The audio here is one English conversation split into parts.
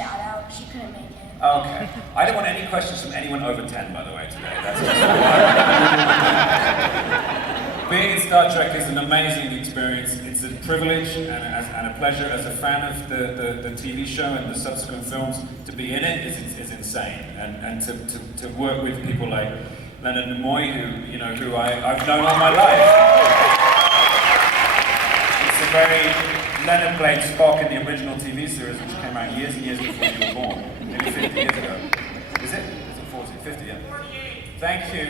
shout out. She couldn't make it. Okay. I don't want any questions from anyone over 10, by the way, today. That's just being in Star Trek is an amazing experience. It's a privilege and a pleasure as a fan of the TV show and the subsequent films. To be in it is insane. And to work with people like Leonard Nimoy, who I've known all my life. It's a very... Leonard played Spock in the original TV series, which came out years and years before you were born. Maybe 50 years ago. Is it? Is it 40? 50, yeah. 48. Thank you.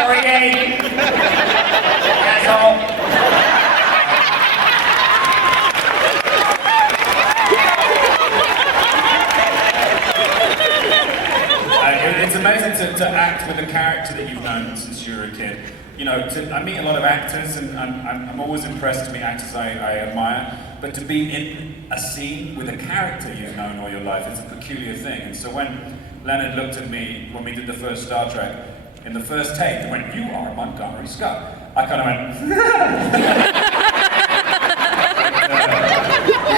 48! Asshole! It's amazing to act with a character that you've known since you were a kid. I meet a lot of actors, and I'm always impressed to meet actors I admire, but to be in a scene with a character you've known all your life is a peculiar thing. And so when Leonard looked at me, when we did the first Star Trek, in the first take, he went, "You are Montgomery Scott." I kind of went, we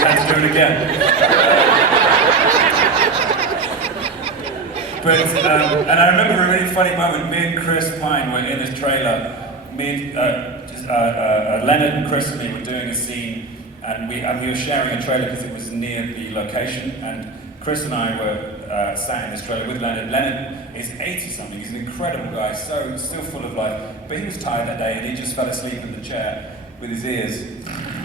had to do it again. But, and I remember a really funny moment. Me and Chris Pine were in this trailer. Leonard and Chris and me were doing a scene, and we were sharing a trailer because it was near the location. And Chris and I were sat in this trailer with Leonard. Leonard is 80-something. He's an incredible guy, so still full of life. But he was tired that day, and he just fell asleep in the chair with his ears.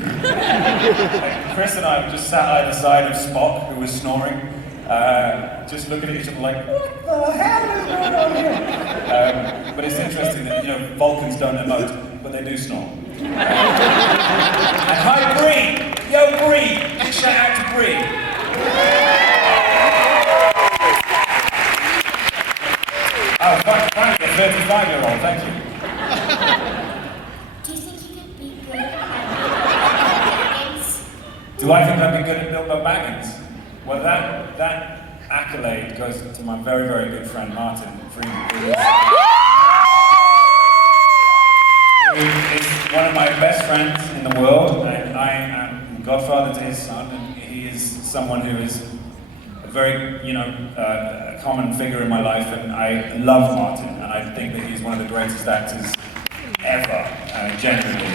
And Chris and I just sat either side of Spock, who was snoring. Just looking at each other like, what the hell is going on here? But it's interesting that, Vulcans don't emote, but they do snore. And hi, Bree! Yo, Bree! Big shout out to Bree! Oh, finally, a 35-year-old, thank you. Do you think you could be good at Baggins? Do I think I'd be good at Bilbo Baggins? Well, that accolade goes to my very, very good friend Martin Freeman, who is one of my best friends in the world, and I am godfather to his son, and he is someone who is a very, a common figure in my life, and I love Martin, and I think that he's one of the greatest actors ever, genuinely.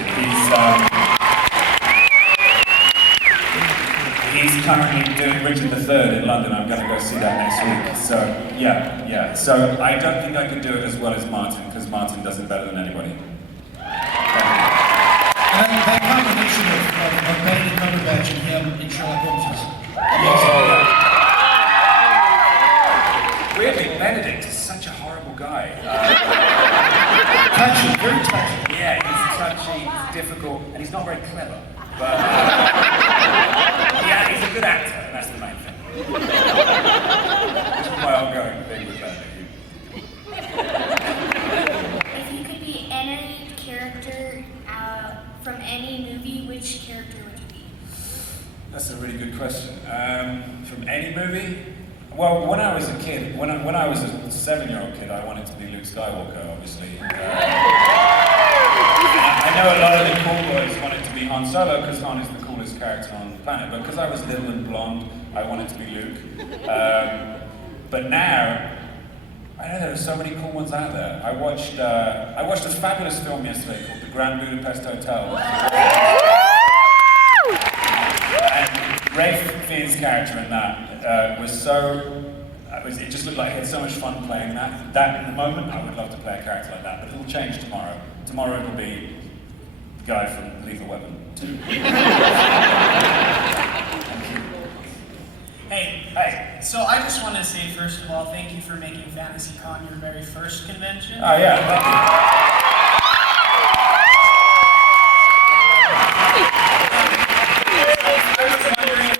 He's currently doing Richard III in London. I'm going to go see that next week. So, yeah. So, I don't think I could do it as well as Martin, because Martin does it better than anybody. That combination of Benedict Cumberbatch and him in Sherlock Holmes is amazing. Weirdly, Benedict is such a horrible guy. Touchy, very touchy. Yeah, he's touchy, he's difficult, and he's not very clever. But, yeah, he's a good actor, and that's the main thing. That's why I'm going big with Benedict. If you could be any character from any movie, which character would you be? That's a really good question. From any movie? Well, when I was a kid, when I was a 7-year-old kid, I wanted to be Luke Skywalker, obviously. I know a lot of the cool boys wanted to be Han Solo because Han is the coolest character on the planet, but because I was little and blonde, I wanted to be Luke. But now, I know there are so many cool ones out there. I watched a fabulous film yesterday called The Grand Budapest Hotel. And Rafe Fiennes' character in that was so... it just looked like he had so much fun playing that. At the moment, I would love to play a character like that, but it'll change tomorrow. Tomorrow it'll be the guy from Lethal Weapon 2. Hey, so I just want to say, first of all, thank you for making FantasyCon your very first convention. Oh yeah, thank you. I was wondering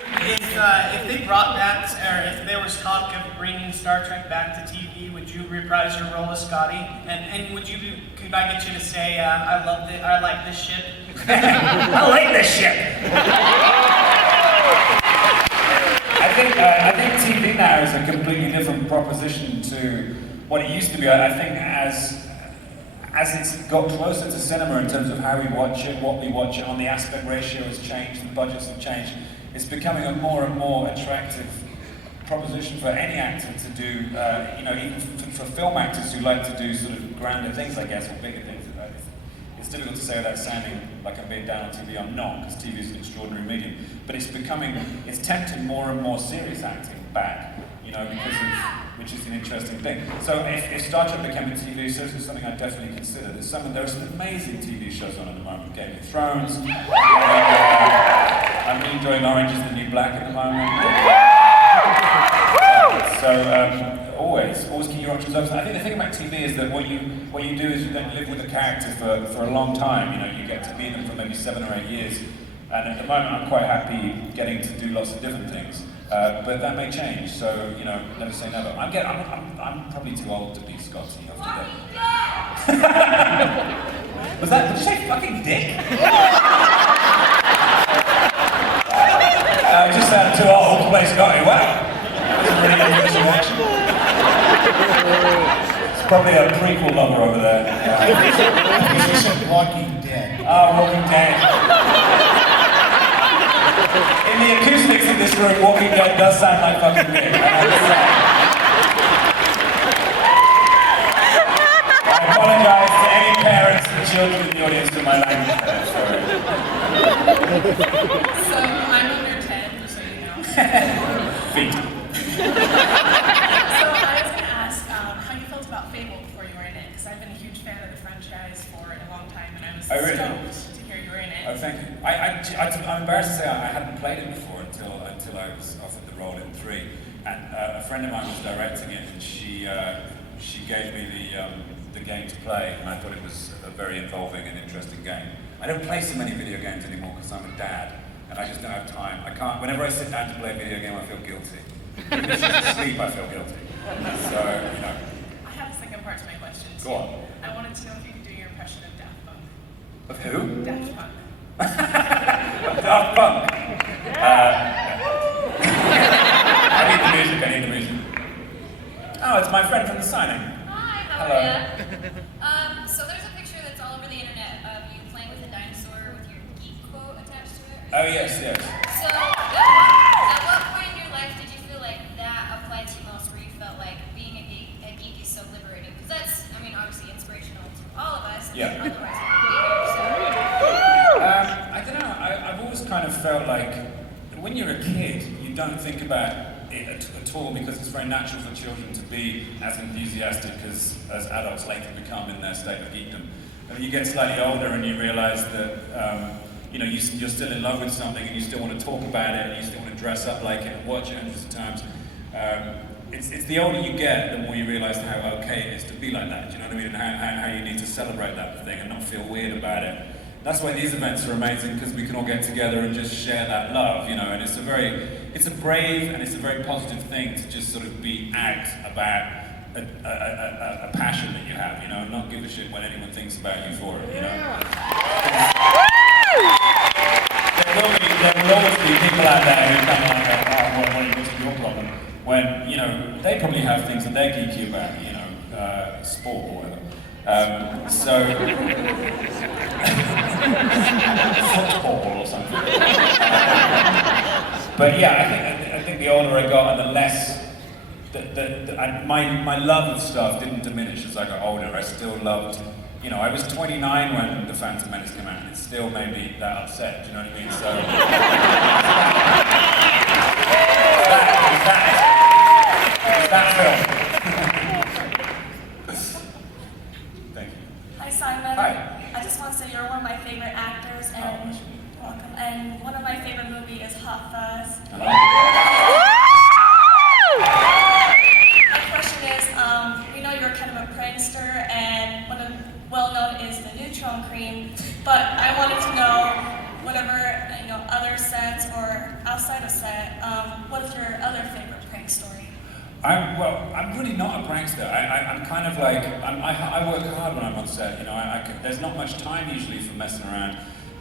if they brought back, or if there was talk of bringing Star Trek back to TV, would you reprise your role as Scotty? And would you could I get you to say, I like this ship? I like this ship! I think TV now is a completely different proposition to what it used to be. I think as it's got closer to cinema in terms of how we watch it, what we watch it on, the aspect ratio has changed, the budgets have changed. it's becoming a more and more attractive proposition for any actor to do, you know, even for film actors who like to do sort of grander things, I guess, or bigger things. It's difficult to say without sounding like I'm being down on TV. I'm not, because TV is an extraordinary medium. But it's tempting more and more serious acting back, you know, which is an interesting thing. So if Star Trek became a TV series, it's something I'd definitely consider. There are some amazing TV shows on at the moment. Game of Thrones. I'm really enjoying Orange is the New Black at the moment. So always keep your options open. I think the thing about TV is that what you do is you then live with a character for a long time. You know, you get to meet them for maybe 7 or 8 years. And at the moment, I'm quite happy getting to do lots of different things. But that may change. So you know, never say never. I'm probably too old to be Scotty after that. Did you say fucking dick? I just sounded too old to play Scotty. Wow. Really interesting action. It's probably a prequel lover over there. He said Walking Dead. Oh, Walking Dead. In the acoustics of this room, Walking Dead does sound like fucking me. I apologize to any parents and children in the audience for my language there. Sorry. So I'm under 10, just so you know. Feet. So I was going to ask how you felt about Fable before you were in it, because I've been a huge fan of the franchise for a long time, and I was stoked to hear you were in it. Oh, thank you. I'm embarrassed to say I hadn't played it before until I was offered the role in 3. And a friend of mine was directing it, and she gave me the game to play, and I thought it was a very involving and interesting game. I don't play so many video games anymore because I'm a dad, and I just don't have time. I can't. Whenever I sit down to play a video game, I feel guilty. If it's just sleep, I feel guilty. So, you know. I have a second part to my question. Go on. I wanted to know if you could do your impression of Daft Punk. Of who? Daft Punk. Daft Punk. I need the music. Oh, it's my friend from The Signing. Hi, how Hello. are you? So there's a picture that's all over the internet of you playing with a dinosaur with your geek quote attached to it. Oh, yes. So, at what point in your life did you feel like that applied to you most, where you felt like being a geek is so liberating? Because that's, I mean, obviously inspirational to all of us. Yeah. Otherwise, we wouldn't be here, so. I don't know. I've always kind of felt like when you're a kid, you don't think about it at all, because it's very natural for children to be as enthusiastic as adults later become in their state of geekdom. And you get slightly older and you realise that you know, you're still in love with something and you still want to talk about it and you still want to dress up like it and watch it hundreds of times. It's the older you get, the more you realise how okay it is to be like that. Do you know what I mean? And how you need to celebrate that thing and not feel weird about it. That's why these events are amazing, because we can all get together and just share that love, you know. And it's a brave and it's a very positive thing to just sort of be out about a passion that you have, you know, and not give a shit what anyone thinks about you for it, you know. There will always be people out there who kind of like, what's your problem? When, you know, they probably have things that they're geeky about, you know, sport or whatever. Football or something. But yeah, I think the older I got and the less, my love of stuff didn't diminish as I got older. I still loved, you know, I was 29 when The Phantom Menace came out, and it still made me that upset, do you know what I mean? So, that film. Thank you. Hi Simon. Hi. I just want to say you're one of my favorite actors, and welcome. And one of my favorite movies is Hot Fuzz. My question is, we know you're kind of a prankster, and one of well known is the neutron cream. But I wanted to know, whatever other sets or outside of set, what is your other favorite prank story? I'm really not a prankster. I'm kind of like, I work hard when I'm on set, you know, there's not much time usually for messing around.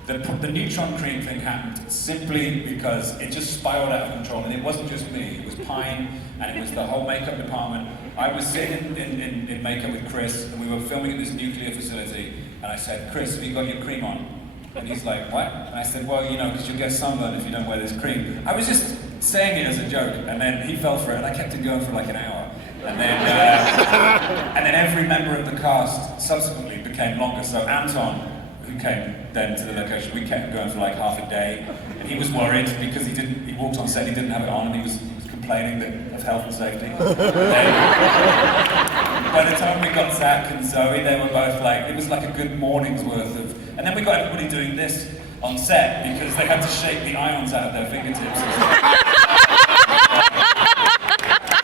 The neutron cream thing happened simply because it just spiraled out of control, and it wasn't just me, it was Pine, and it was the whole makeup department. I was sitting in makeup with Chris, and we were filming at this nuclear facility, and I said, Chris, have you got your cream on? And he's like, what? And I said, well, you know, because you'll get sunburned if you don't wear this cream. I was just saying it as a joke, and then he fell for it, and I kept it going for like an hour. And then every member of the cast subsequently became longer. So Anton, who came then to the location, we kept going for like half a day, and he was worried because he walked on set, he didn't have it on, and he was complaining of health and safety. By the time we got Zach and Zoe, they were both like, it was like a good morning's worth of, and then we got everybody doing this on set because they had to shake the ions out of their fingertips.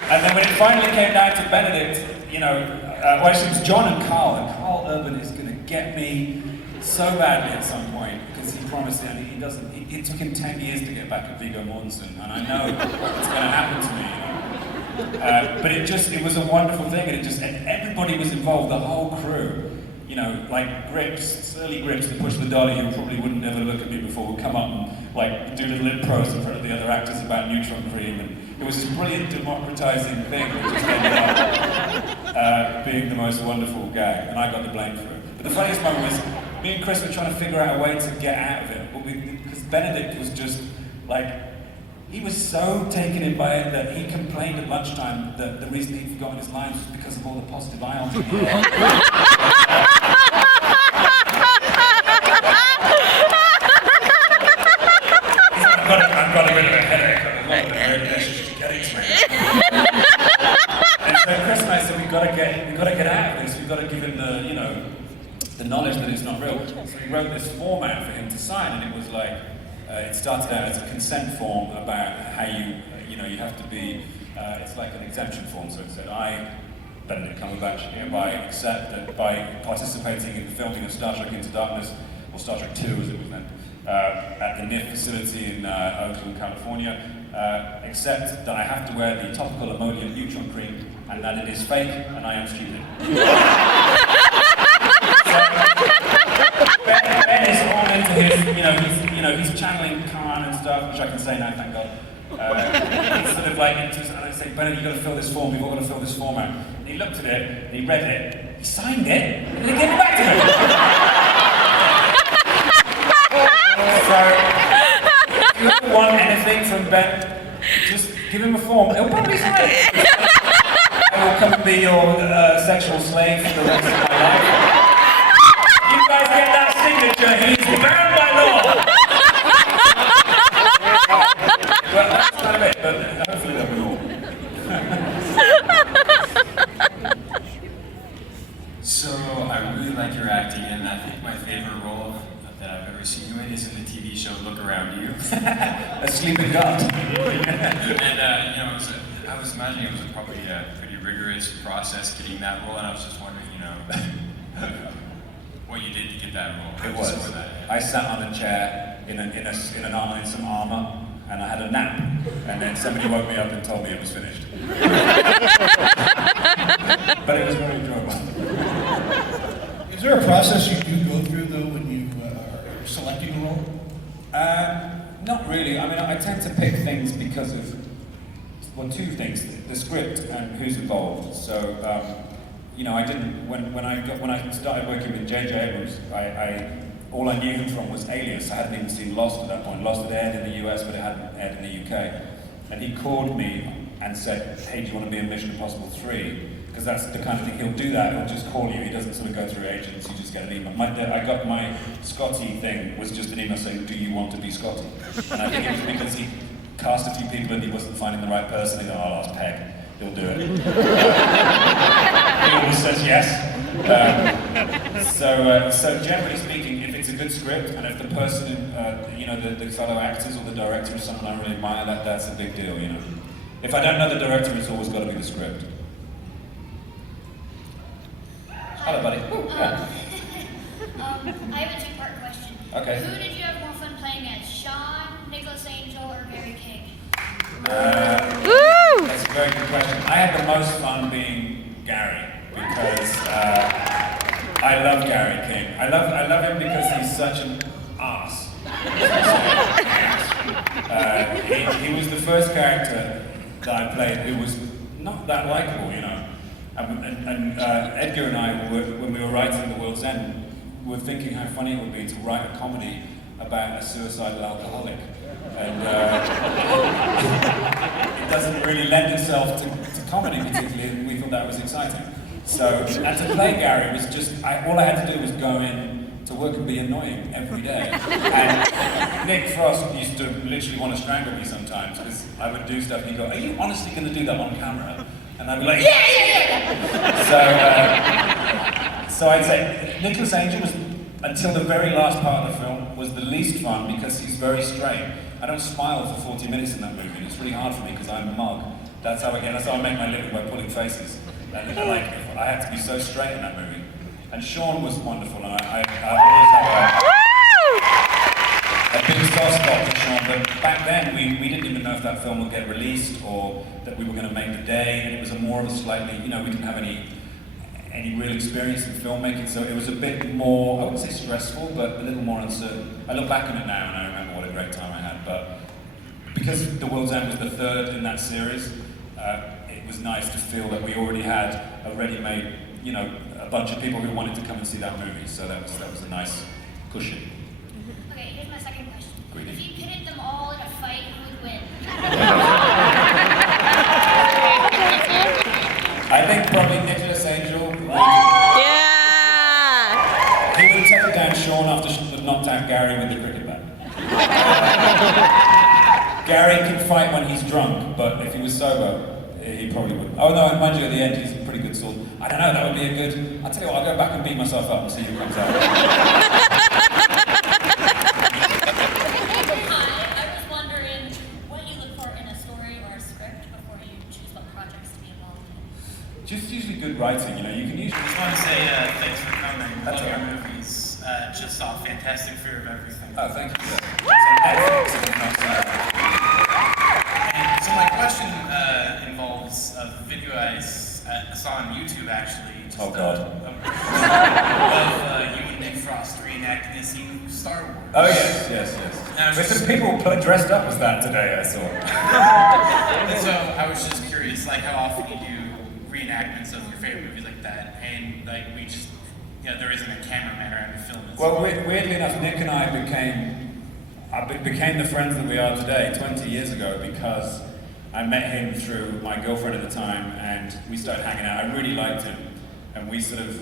And then when it finally came down to Benedict, you know, well actually it was John and Carl Urban is going to get me so badly at some point because he promised it, and he doesn't, it took him 10 years to get back at Viggo Mortensen, and I know it's going to happen to me, you know. But it was a wonderful thing, and everybody was involved, the whole crew. You know, like surly grips to push the dolly who probably wouldn't ever look at me before would come up and like do little impros in front of the other actors about neutron cream, and it was this brilliant democratizing thing that just ended up being the most wonderful gag, and I got the blame for it. But the funniest moment was me and Chris were trying to figure out a way to get out of it, because Benedict was just like, he was so taken in by it that he complained at lunchtime that the reason he'd forgotten his lines was because of all the positive ions in the air. I've got a bit of a headache. I'm not just getting to me. And so Chris and I said, we've got to get out of this. We've got to give him the, you know, the knowledge that it's not real. So we wrote this format for him to sign, and it was like, it started out as a consent form about how you have to be, it's like an exemption form, so it said, I, Benedict Cumberbatch, hereby accept that by participating in the filming of Star Trek Into Darkness, or Star Trek 2 as it was then, at the NIF facility in Oakland, California, accept that I have to wear the topical emollient neutron cream, and that it is fake, and I am stupid. Ben is all into his, he's channeling Khan and stuff, which I can say now, thank God. He's sort of like, I say, Bennett, you've got to fill this form, we've all got to fill this form out. And he looked at it, and he read it, he signed it, and he gave it back to me. So, if you ever want anything from Ben, just give him a form, he'll probably sign it. I will come and be your sexual slave for the rest of my life. You guys get that signature, he's bound by law! Well, that's kind of it, but hopefully there'll be more. So, I really like your acting, and I think my favorite role that I've ever seen you in is in the TV show Look Around You. A sleeping god. And, I was imagining it was probably a pretty rigorous process getting that role, and I was just wondering, what you did to get that role. It was. I sat on a chair in some armor, and I had a nap, and then somebody woke me up and told me it was finished. But it was very enjoyable. Is there a process you do go through, though, when you are selecting a role? Not really. I mean, I tend to pick things because of, well, two things: the script and who's involved. So, I didn't. When I started working with J.J. Abrams, all I knew him from was Alias. I hadn't even seen Lost at that point. Lost had aired in the US, but it hadn't aired in the UK. And he called me and said, "Hey, do you want to be in Mission Impossible 3? Because that's the kind of thing, he'll do that, he'll just call you, he doesn't sort of go through agents, you just get an email. I got my Scotty thing, was just an email saying, do you want to be Scotty? And I think it was because he cast a few people and he wasn't finding the right person, he go, I'll ask Pegg, he'll do it. He always says yes. So generally speaking, if it's a good script, and if the person, the fellow actors or the director is someone I really admire, that's a big deal, If I don't know the director, it's always got to be the script. Hello, buddy. I have a two-part question. Okay. Who did you have more fun playing as, Sean, Nicholas Angel, or Barry King? That's a very good question. I had the most fun being Gary because I love Gary King. I love him because he's such an arse. He was the first character that I played who was not that likable, And Edgar and I, when we were writing The World's End, were thinking how funny it would be to write a comedy about a suicidal alcoholic. And it doesn't really lend itself to comedy particularly, and we thought that was exciting. So, and to play Gary was just, all I had to do was go in to work and be annoying every day. And Nick Frost used to literally want to strangle me sometimes, because I would do stuff and he'd go, "Are you honestly going to do that on camera?" And I'd be like, "Yeah! So I'd say Nicholas Angel was, until the very last part of the film, was the least fun because he's very straight. I don't smile for 40 minutes in that movie, and it's really hard for me because I'm a mug. That's how I make my living, by pulling faces. And I had to be so straight in that movie. And Sean was wonderful, and I always have a big soft spot for Sean, but back then we didn't even know if that film would get released or that we were going to make the day, and it was more of a slightly, we didn't have any real experience in filmmaking, so it was a bit more, I wouldn't say stressful, but a little more uncertain. I look back on it now and I remember what a great time I had, but because The World's End was the third in that series, it was nice to feel that we already had a ready-made, a bunch of people who wanted to come and see that movie, so that was a nice cushion. Okay, here's my second question. Greedy. If you pitted them all in a fight, who would win? I think probably Nicholas Angel. Yeah! He would take down Sean after knocked out Gary with the cricket bat. Gary can fight when he's drunk, but if he was sober, he probably wouldn't. Oh no, mind you, at the end he's a pretty good sword. I don't know, that would be a good... I'll tell you what, I'll go back and beat myself up and see who comes out. I was wondering what you look for in a story or a script before you choose what projects to be involved in. Just usually good writing, you can usually... I just want to say thanks for coming. That's Love your all right. movies. Just saw Fantastic Fear of Everything. Oh, thank you. So my question involves a video I saw on YouTube actually. Just, Oh, God. Of you and Nick Frost reenacting a scene from Star Wars. Oh yes. There's some people dressed up as that today, I saw. And so I was just curious, how often you do reenactments of your favorite movies like that, and we just, there isn't a cameraman around to film it. Well, weirdly enough, Nick and I became the friends that we are today 20 years ago because I met him through my girlfriend at the time, and we started hanging out. I really liked him, and we sort of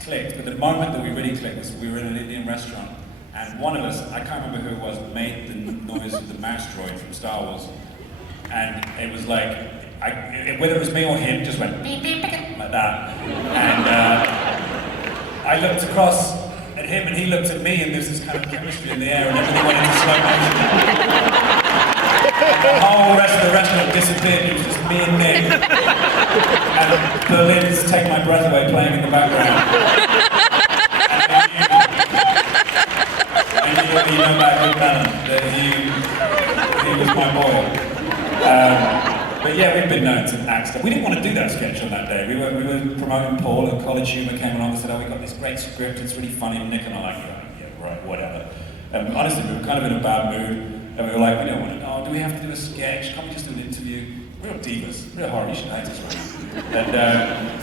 clicked. But the moment that we really clicked was we were in an Indian restaurant, and one of us, I can't remember who it was, made the noise of the mouse droid from Star Wars, and it was like, whether it was me or him, just went beep, beep, beep, like that, and I looked across at him, and he looked at me, and there's this kind of chemistry in the air, and everything went into slow motion. The whole rest of the restaurant disappeared, it was just me and Nick. And Berlin's Take My Breath Away playing in the background. And you know about Good Melon, that he was my boy. But yeah, we've been known to act stuff. We didn't want to do that sketch on that day. We were promoting Paul, and College Humor came along and said, "Oh, we got this great script, it's really funny." And Nick and I were like, yeah, right, whatever. Honestly, we were kind of in a bad mood. And we were like, we don't want to, do we have to do a sketch? Can't we just do an interview? Real divas, real horror, you should hate us, right?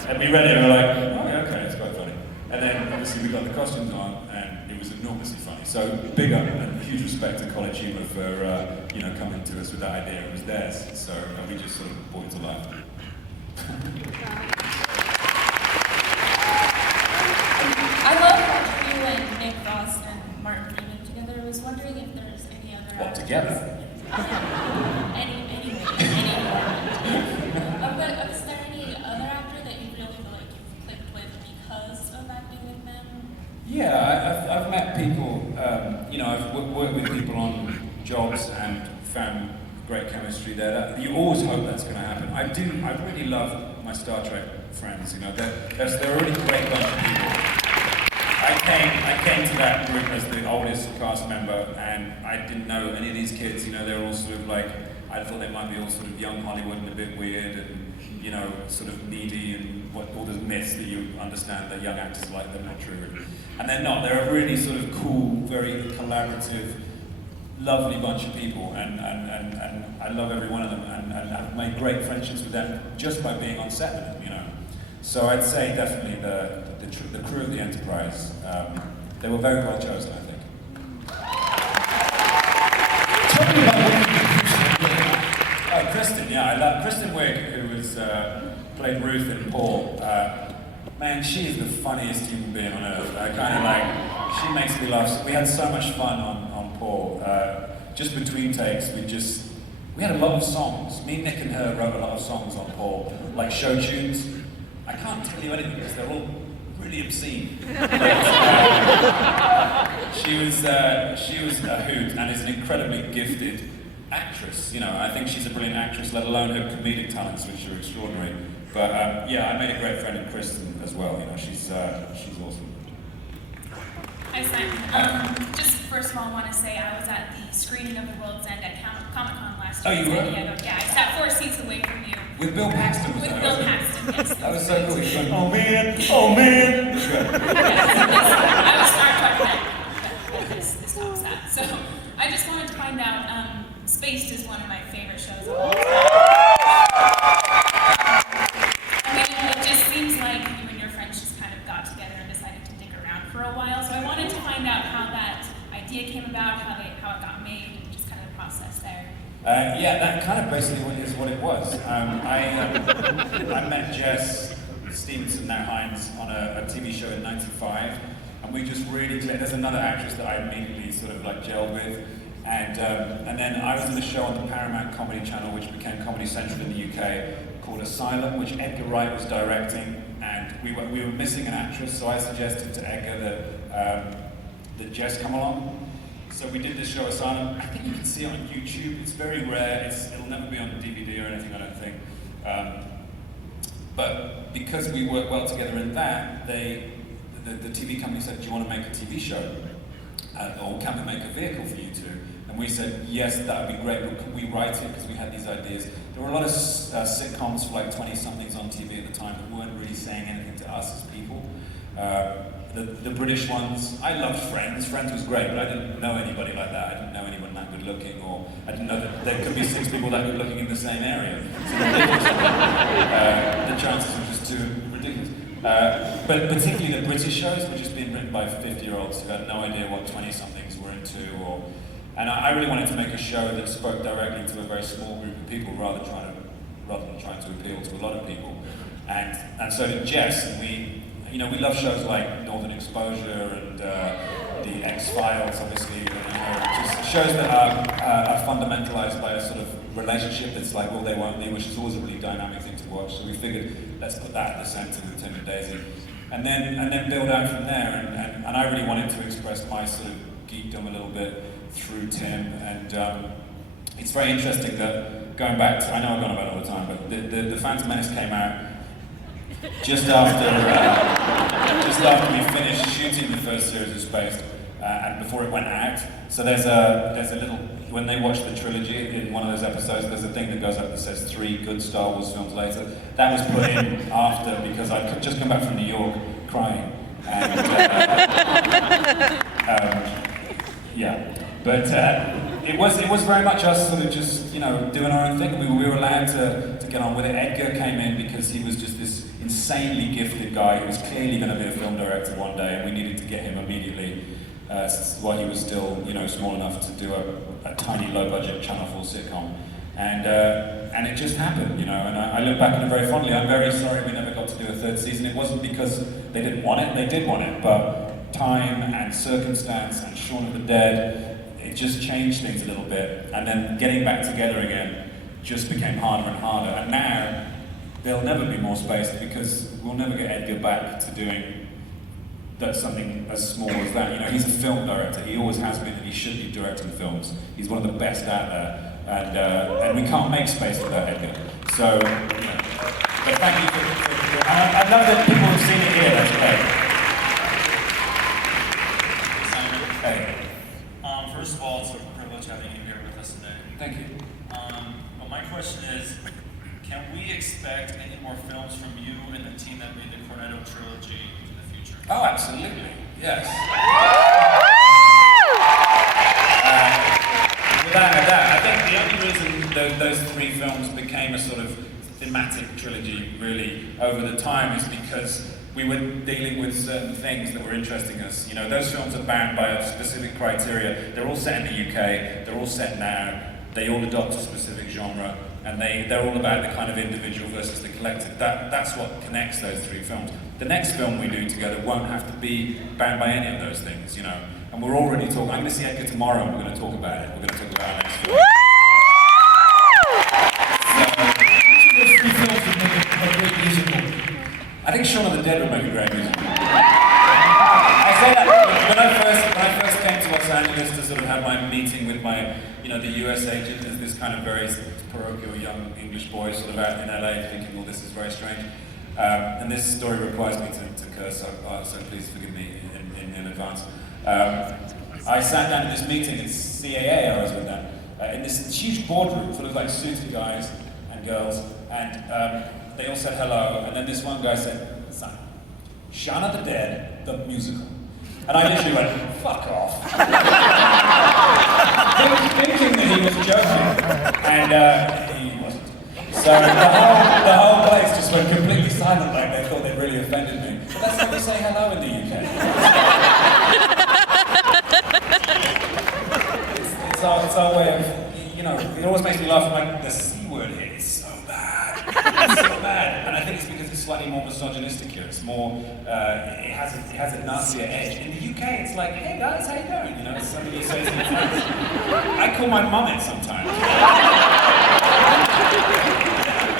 And we read it and we were like, oh yeah, okay, it's quite funny. And then obviously we got the costumes on and it was enormously funny. So big up and huge respect to College Humor for coming to us with that idea. It was theirs, so we just sort of brought it to life. I love watching you and Nick Frost and Martin Freeman together. I was wondering if there's any other What, actors- together? Any. But is there any other actor that you really feel like you've clicked with because of acting with them? Yeah, I've met people, I've worked with people on jobs and found great chemistry there. You always hope that's going to happen. I really love my Star Trek friends, they're a really great bunch of people. I came to that group as the oldest cast member, and I didn't know any of these kids, they were all sort of I thought they might be all sort of young Hollywood and a bit weird and, sort of needy and all the myths that you understand that young actors like, they're not true. And they're not, they're a really sort of cool, very collaborative, lovely bunch of people, and I love every one of them, and I've made great friendships with them just by being on set with them, So I'd say definitely the crew of the Enterprise. They were very well chosen, I think. Tell me about working with Oh, Kristen, yeah, I love Kristen Wiig, who was played Ruth in Paul. Man, she is the funniest human being on earth. I kind of like, she makes me laugh. We had so much fun on Paul. Just between takes, we had a lot of songs. Me, Nick, and her wrote a lot of songs on Paul, like show tunes. I can't tell you anything because they're all really obscene. She was a hoot and is an incredibly gifted actress. You know, I think she's a brilliant actress, let alone her comedic talents, which are extraordinary. But yeah, I made a great friend in Kristen as well. You know, she's awesome. Hi Simon. Just first of all, I want to say I was at the screening of The World's End at Comic-Con last year. Oh, you were? Yeah, I sat 4 seats away from you. With Bill Paxton, was With that? Bill Paxton, yes. That was so cool. He went, oh man, oh man. I was starstruck that this top sat. So I just wanted to find out, Spaced is one of my favorite shows of all time. I mean, it just seems like you and your friends just kind of got together and decided to dig around for a while. So I wanted to find out how that idea came about, how it got made, and just kind of the process there. Yeah, that kind of basically is what it was. I met Jess Stevenson, now Hines, on a TV show in '95, and we just really clicked. There's another actress that I immediately sort of like gelled with, and then I was in a show on the Paramount Comedy Channel, which became Comedy Central in the UK, called Asylum, which Edgar Wright was directing, and we were missing an actress, so I suggested to Edgar that Jess come along. So we did this show Asylum. I think you can see it on YouTube. It's very rare. It'll never be on DVD or anything, I don't think. But because we worked well together in that, the TV company said, do you want to make a TV show? Or can we make a vehicle for you two? And we said, yes, that would be great, but can we write it? Because we had these ideas. There were a lot of sitcoms for like 20-somethings on TV at the time that weren't really saying anything to us as people. The British ones, I loved Friends. Friends was great, but I didn't know anybody like that. I didn't know anyone that good looking, or I didn't know that there could be 6 people that good looking in the same area. So the chances were just too ridiculous. But particularly the British shows were just being written by 50-year-olds who had no idea what 20-somethings were into, and I really wanted to make a show that spoke directly to a very small group of people rather than trying to appeal to a lot of people. And so did Jess, and we love shows like Northern Exposure and the X-Files, obviously, just shows that are fundamentalized by a sort of relationship that's like, will they, won't they, which is always a really dynamic thing to watch. So we figured, let's put that at the center with Tim and Daisy. And then build out from there. And I really wanted to express my sort of geekdom a little bit through Tim. And it's very interesting that going back to, I know I've gone about it all the time, but the Phantom Menace came out just after we finished shooting the first series of Spaced, and before it went out. So there's a little, when they watch the trilogy, in one of those episodes, there's a thing that goes up that says 3 good Star Wars films later. That was put in after, because I'd just come back from New York crying. And, yeah, but it was very much us sort of just, doing our own thing. We were allowed to get on with it. Edgar came in because he was just this insanely gifted guy who was clearly going to be a film director one day, and we needed to get him immediately while he was still, small enough to do a tiny, low-budget Channel 4 sitcom. And it just happened, and I look back on it very fondly. I'm very sorry we never got to do a 3rd season. It wasn't because they didn't want it, they did want it, but time and circumstance and Shaun of the Dead, it just changed things a little bit. And then getting back together again just became harder and harder. And now, there'll never be more Spaced because we'll never get Edgar back to doing something as small as that. He's a film director. He always has been, and he should be directing films. He's one of the best out there, and we can't make Spaced without Edgar. So, but thank you for and I love that people have seen it here. That's great. Simon. Hey. First of all, it's a privilege having you here with us today. Thank you. But my question is, can we expect any more films from you and the team that made the Cornetto trilogy in the future? Oh, absolutely. Yes. Without a doubt. I think the only reason those 3 films became a sort of thematic trilogy really over the time is because we were dealing with certain things that were interesting us. You know, those films are bound by a specific criteria. They're all set in the UK, they're all set now, they all adopt a specific genre, and they're all about the kind of individual versus the collective. That's what connects those three films. The next film we do together won't have to be bound by any of those things, you know. And we're already talking, I'm going to see Edgar tomorrow and we're going to talk about it. We're going to talk about our next film. Those three films would make a great musical. I think Shaun of the Dead would make a great musical. I say that when I first came to Los Angeles to sort of have my meeting with my, you know, the US agent as this kind of very parochial young English boy sort of out in LA thinking, well, this is very strange. And this story requires me to curse, so please forgive me in advance. I sat down at this meeting at CAA I was with them, in this huge boardroom full of like suited guys and girls, and they all said hello, and then this one guy said, son, Shaun of the Dead, the musical. And I literally went, fuck off. Thinking that he was joking, and he wasn't. So the whole place just went completely silent, like they thought they'd really offended me. But that's how we say hello in the UK. It's our way of, you know, it always makes me laugh, like, the C word here is so bad. It's so bad. And I think it's because it's slightly more misogynistic here. It's more, it has a nastier edge. In the UK, it's like, hey guys, how you doing? You know, it's something you say to your friends. I call my mum it sometimes.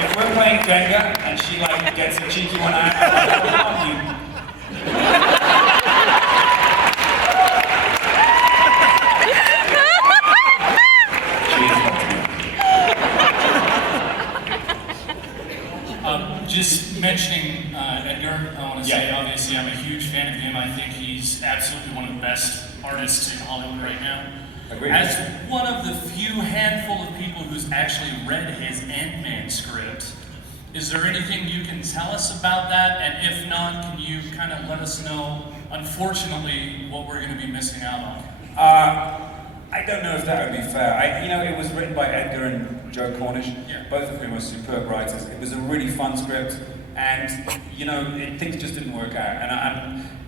If we're playing Jenga and she like gets a cheeky one out, I'm like, oh, you. Just mentioning Edgar, I want to say, obviously, I'm a huge fan of him. I think he's absolutely one of the best artists in Hollywood right now. Agreed. As one of the few handful of people who's actually read his Ant-Man script, is there anything you can tell us about that? And if not, can you kind of let us know, unfortunately, what we're going to be missing out on? I don't know if that would be fair. You know, it was written by Edgar and Joe Cornish, both of whom are superb writers. It was a really fun script, and you know, things just didn't work out. And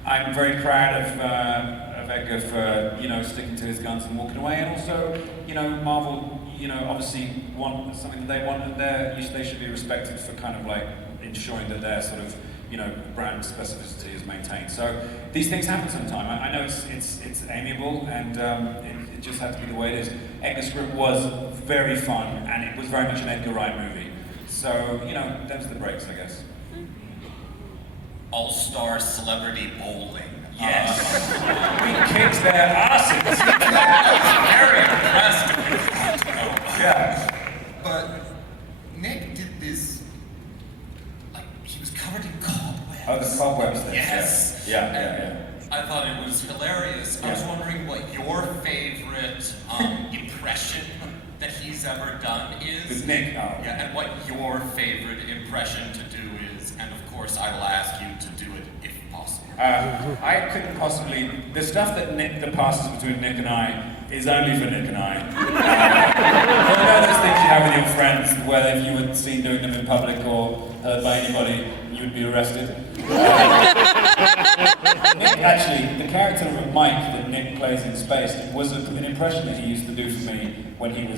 I'm very proud of Edgar for, you know, sticking to his guns and walking away. And also, you know, Marvel, you know, obviously want something that they want, and they should be respected for kind of like ensuring that their sort of, you know, brand specificity is maintained. So these things happen sometime. I know it's amiable, and it just had to be the way it is. Edgar's script was very fun, and it was very much an Edgar Wright movie. So, you know, those are the breaks, I guess. All-star celebrity bowling. Yes. We kicked their asses. Very impressive. Yeah. But Nick did this, like, he was covered in cobwebs. Oh, the cobwebs thing. Yes. Yeah. I thought it was hilarious. I was wondering what your favorite impression that he's ever done is. With Nick? Oh. Yeah, and what your favorite impression to do is. And of course, I will ask you to do it if possible. I couldn't possibly. The stuff that passes between Nick and I is only for Nick and I. You know those things you have with your friends, where if you were seen doing them in public or heard by anybody, you would be arrested. Nick, actually, the character of Mike that Nick plays in Space was an impression that he used to do for me when we were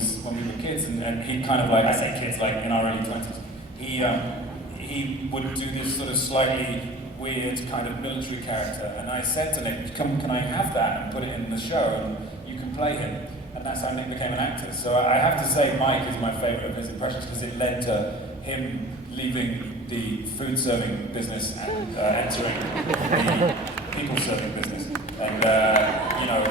kids, and he kind of like, I say kids, like in our early 20s. He would do this sort of slightly weird kind of military character, and I said to Nick, can I have that and put it in the show, and you can play him, and that's how Nick became an actor. So I have to say Mike is my favourite of his impressions, because it led to him leaving the food serving business and entering the people serving business, and you know,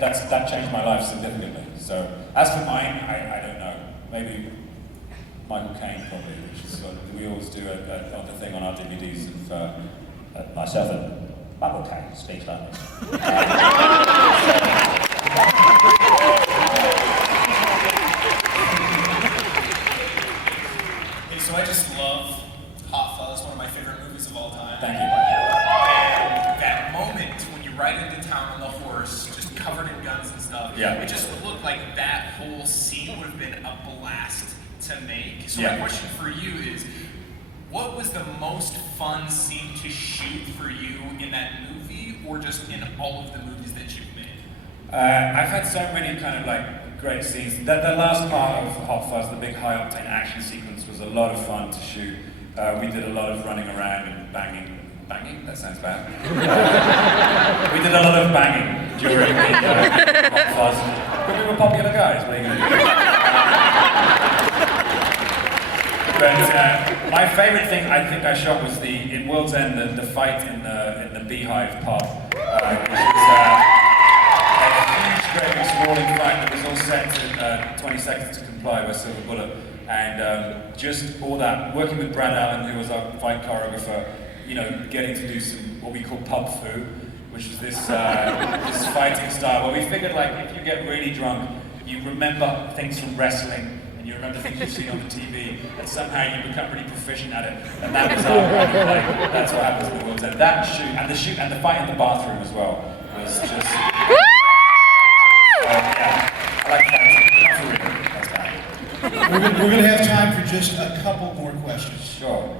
that changed my life significantly. So as for mine, I don't know, maybe Michael Caine probably, which is what we always do the thing on our DVDs of myself and Michael Caine speaks like this. Hey, so I just love Hot Fuzz, one of my favorite movies of all time. Thank you. And that moment when you ride into town on the horse, just covered in guns and stuff, Yeah. it just looked like that whole scene would have been a blast to make. So Yeah. my question for you is, what was the most fun scene to shoot for you in that movie, or just in all of the movies that you've made? I've had so many kind of like great scenes. The last part of Hot Fuzz, the big high octane action sequence, was a lot of fun to shoot. We did a lot of running around and banging. Banging? That sounds bad. We did a lot of banging during the Hot Fuzz. But we were popular guys. What are you going to do? But my favourite thing I think I shot was in World's End, the fight in the Beehive pub, which was a huge, great, sprawling fight that was all set to 20 Seconds to Comply by Silver Bullet, and just all that, working with Brad Allen, who was our fight choreographer, you know, getting to do some what we call pub foo, which is this this fighting style where we figured like if you get really drunk, you remember things from wrestling. You remember things you've seen on the TV, and somehow you become really proficient at it. And that was our kind of like, that's what happens in the World's End. That shoot, and the fight in the bathroom as well, was just... yeah, I like that. Not for real, that's bad. We're going to have time for just a couple more questions. Sure.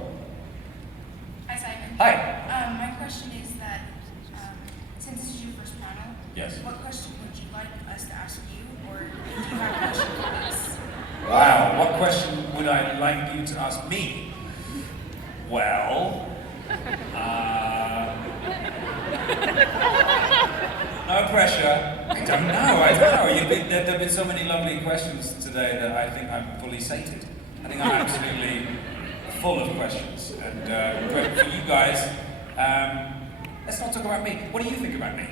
Hi, Simon. Hi. My question is that, since this is your first panel, Yes. what question would you like us to ask you, or do you have a question for us? Wow, what question would I like you to ask me? Well, no pressure. I don't know. There have been so many lovely questions today that I think I'm fully sated. I think I'm absolutely full of questions. And but for you guys, let's not talk about me. What do you think about me?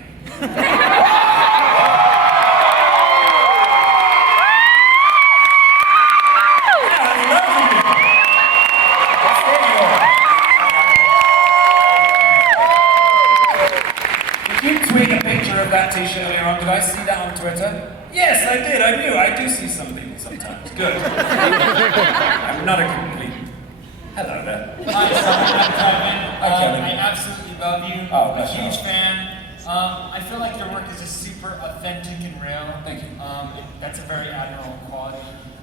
Of that t-shirt earlier on, did I see that on Twitter? Yes, I did, I knew. I do see something sometimes. Good. I'm not a complete... Hello there. Hi, I'm Kevin. Kevin. I absolutely love you. Oh, I'm a that's huge right. fan. I feel like your work is just super authentic and real. Thank you. That's a very admirable quality.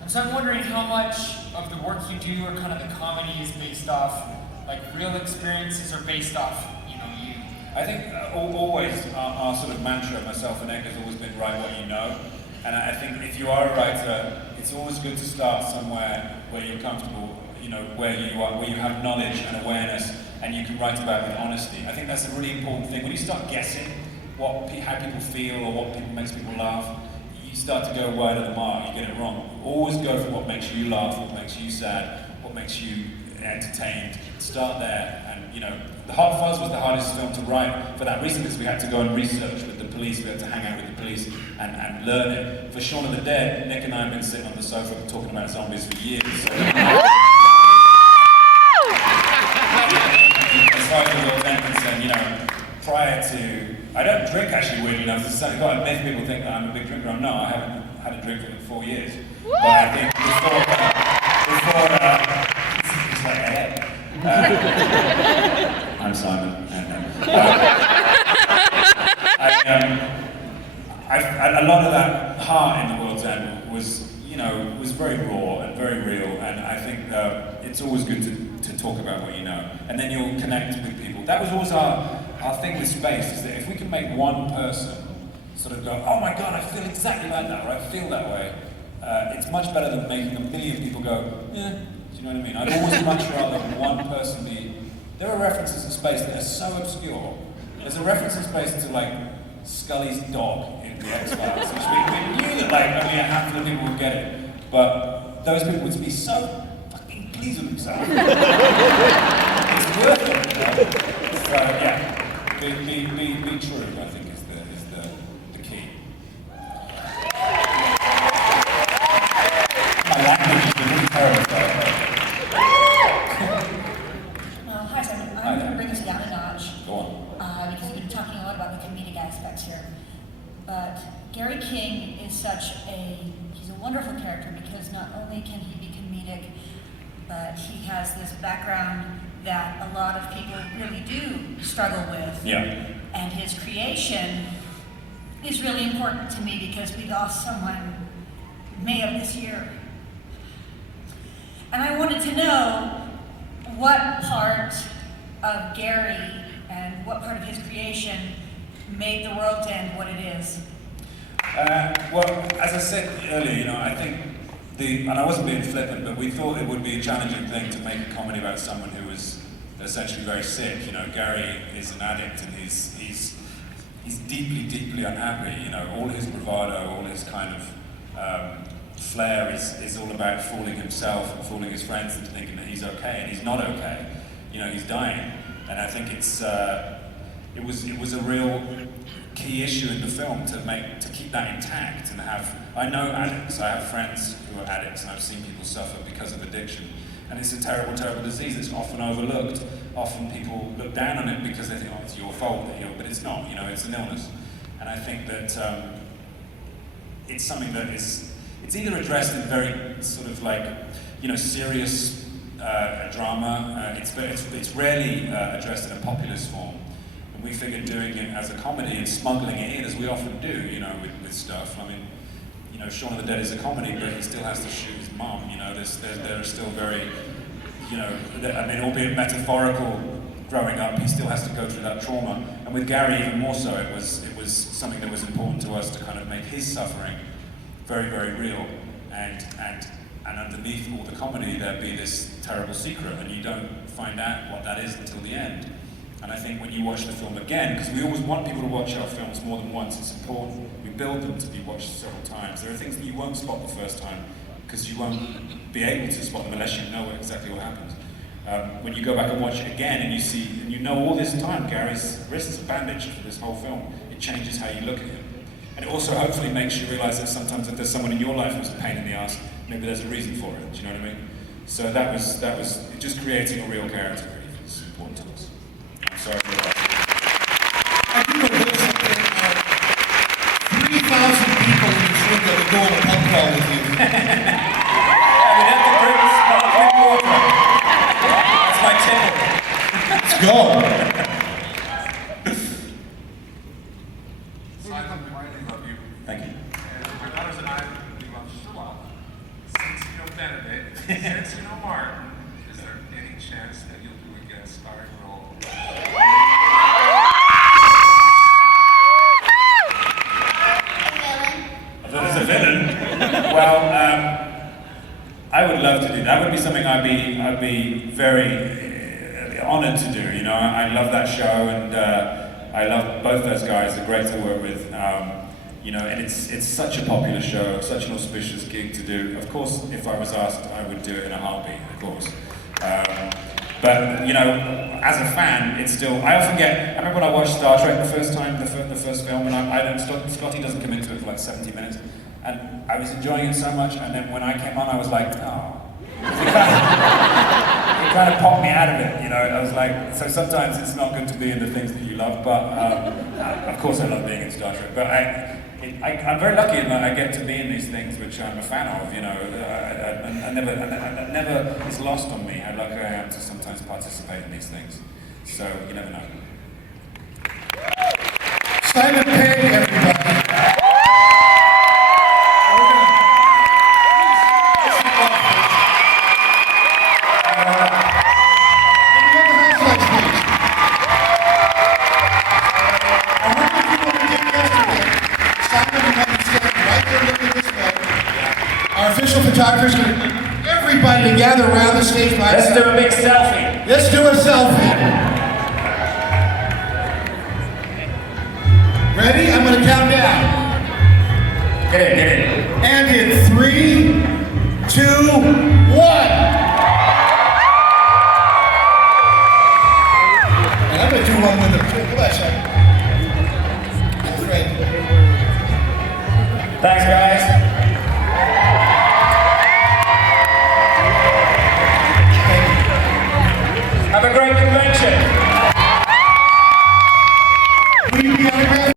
So I'm wondering how much of the work you do or kind of the comedy is based off like real experiences or based off, you know, you. I think always our sort of mantra, myself and Egg, has always been write what you know. And I think if you are a writer, it's always good to start somewhere where you're comfortable, you know, where you have knowledge and awareness, and you can write about it with honesty. I think that's a really important thing. When you start guessing how people feel or what makes people laugh, you start to go wide of the mark, you get it wrong. Always go for what makes you laugh, what makes you sad, what makes you entertained. Start there. And you know, The Hot Fuzz was the hardest film to write for that reason, because we had to go and research with the police, we had to hang out with the police and learn it. For Shaun of the Dead, Nick and I have been sitting on the sofa talking about zombies for years. So as far as the World's End concerned, you know, prior to, I don't drink actually, weirdly enough. It's something quite a myth. People think that I'm a big drinker. I'm not. I haven't had a drink for like 4 years. But I think before it's like AA. I'm Simon. A lot of that heart in the World's End was, you know, was very raw and very real. And I think it's always good to talk about what you know, and then you'll connect with people. That was always our thing with space, is that if we can make one person sort of go, oh my god, I feel exactly like that, or I feel that way, it's much better than making a million people go, yeah, do you know what I mean? I'd always much rather one person be... There are references in space that are so obscure. There's a reference in space to like Scully's dog in the X-Files, which we knew that like only a handful of people would get it, but those people would be so fucking pleased with themselves. It's worth it, you know? So yeah, be true, I think is the key. My language has been really terrible. Hi Simon, I'm going to bring us down a notch. Go on. Because we've been talking a lot about the comedic aspects here. But Gary King is he's a wonderful character, because not only can he be comedic, but he has this background that a lot of people really do struggle with. Yeah. And his creation is really important to me, because we lost someone May of this year. And I wanted to know what part of Gary and what part of his creation made the world's end what it is. Well, as I said earlier, I think and I wasn't being flippant, but we thought it would be a challenging thing to make a comedy about someone who was essentially very sick. Gary is an addict, and he's deeply, deeply unhappy. All his bravado, all his kind of flair is all about fooling himself and fooling his friends into thinking that he's okay, and he's not okay. He's dying, and I think it was a real key issue in the film to keep that intact and have. I know addicts. I have friends who are addicts, and I've seen people suffer because of addiction. And it's a terrible, terrible disease. It's often overlooked. Often people look down on it because they think, oh, it's your fault, but it's not. It's an illness. And I think that it's something that it's either addressed in very sort of like, serious drama. It's rarely addressed in a populist form. We figured doing it as a comedy and smuggling it in, as we often do, with stuff. I mean, Shaun of the Dead is a comedy, but he still has to shoot his mum. There are still very, albeit metaphorical, growing up, he still has to go through that trauma. And with Gary, even more so, it was something that was important to us to kind of make his suffering very, very real. And underneath all the comedy, there'd be this terrible secret, and you don't find out what that is until the end. And I think when you watch the film again, because we always want people to watch our films more than once, it's important we build them to be watched several times. There are things that you won't spot the first time, because you won't be able to spot them unless you know exactly what happens. When you go back and watch it again and you know all this time Gary's wrists are bandaged for this whole film, it changes how you look at him. And it also hopefully makes you realize that sometimes if there's someone in your life who's a pain in the ass, maybe there's a reason for it, do you know what I mean? So that was just creating a real character is important to us. Sorry for that. I do know this, 3,000 people in this room that would go on a pub crawl with you. We'd have to drink sparkling water. That's my ticket. Let's go. Simon, I love you. Thank you. And my daughters and I, we love Sherlock. Since you know Benedict, since you know Martin, is there any chance that you'll do a guest starring role? As a villain? Well, I would love to do that. That would be something I'd be very honored to do. I love that show, and I love both those guys. They're great to work with. And it's such a popular show, such an auspicious gig to do. Of course, if I was asked, I would do it in a heartbeat, of course. But as a fan, it's still. I often get. I remember when I watched Star Trek the first time, the first film, and Scotty doesn't come into it for like 70 minutes, and I was enjoying it so much. And then when I came on, I was like, oh. It kind of popped me out of it, I was like, so sometimes it's not good to be in the things that you love, but of course I love being in Star Trek. But I'm very lucky in that I get to be in these things which I'm a fan of, it never is lost on me how lucky I am to sometimes participate in these things. So you never know. Simon Pegg, everybody. Our official photographer's going to get everybody to gather around the stage. Let's do a big selfie. Let's do a selfie. Ready? I'm going to count down. Get it. And in 3, 2,